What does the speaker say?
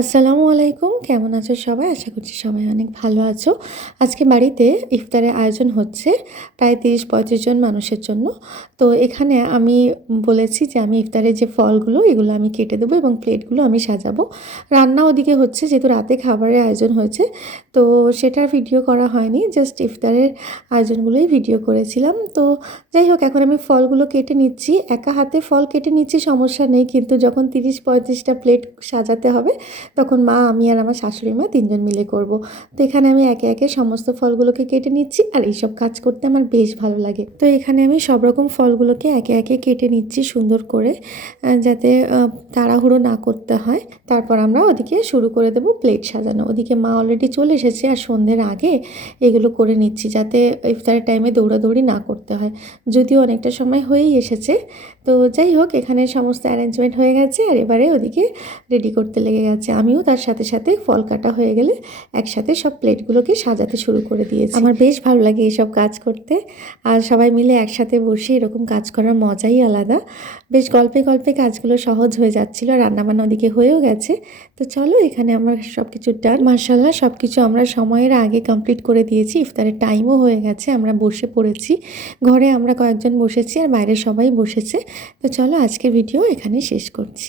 আসসালামু আলাইকুম, কেমন আছো সবাই? আশা করছি সবাই অনেক ভালো আছো। আজকে বাড়িতে ইফতারের আয়োজন হচ্ছে প্রায় ৩০-৩৫ জন মানুষের জন্য। তো এখানে আমি বলেছি যে আমি ইফতারের যে ফলগুলো এগুলো আমি কেটে দেবো এবং প্লেটগুলো আমি সাজাবো। রান্না ওদিকে হচ্ছে, যেহেতু রাতে খাবারের আয়োজন হয়েছে, তো সেটার ভিডিও করা হয়নি, জাস্ট ইফতারের আয়োজনগুলোই ভিডিও করেছিলাম। তো যাই হোক, এখন আমি ফলগুলো কেটে নিচ্ছি। একা হাতে ফল কেটে নিচ্ছি, সমস্যা নেই, কিন্তু যখন ৩০-৩৫টা প্লেট সাজাতে হবে তখন মা, আমি আর আমার শাশুড়ি মা ৩ জন মিলে করব। তো এখানে আমি একে একে সমস্ত ফলগুলোকে কেটে নিচ্ছি, আর এইসব কাজ করতে আমার বেশ ভালো লাগে। তো এখানে আমি সব রকম ফলগুলোকে একে একে কেটে নিচ্ছি সুন্দর করে, যাতে তাড়াহুড়ো না করতে হয়। তারপর আমরা ওদিকে শুরু করে দেব প্লেট সাজানো। ওদিকে মা অলরেডি চলে এসেছে, আর সন্ধ্যের আগে এগুলো করে নিচ্ছি যাতে ইফতারের টাইমে দৌড়াদৌড়ি না করতে হয়, যদিও অনেকটা সময় হয়েই এসেছে। তো যাই হোক, এখানে সমস্ত অ্যারেঞ্জমেন্ট হয়ে গেছে, আর এবারে ওদিকে রেডি করতে লেগে গেছে। আমিও তার সাথে সাথে ফল কাটা হয়ে গেলে একসাথে সব প্লেটগুলোকে সাজাতে শুরু করে দিয়েছি। আমার বেশ ভালো লাগে এইসব কাজ করতে, আর সবাই মিলে একসাথে বসে এরকম কাজ করার মজাই আলাদা। বেশ গল্পে গল্পে কাজগুলো সহজ হয়ে যাচ্ছিলো, রান্নাবান্না ওদিকে হয়েও গেছে। তো চলো, এখানে আমার সব কিছু ডান, মার্শাল্লাহ সব কিছু আমরা সময়ের আগে কমপ্লিট করে দিয়েছি। ইফতারের টাইমও হয়ে গেছে, আমরা বসে পড়েছি। ঘরে আমরা কয়েকজন বসেছি, আর বাইরে সবাই বসেছে। তো চলো, আজকের ভিডিও এখানে শেষ করছি।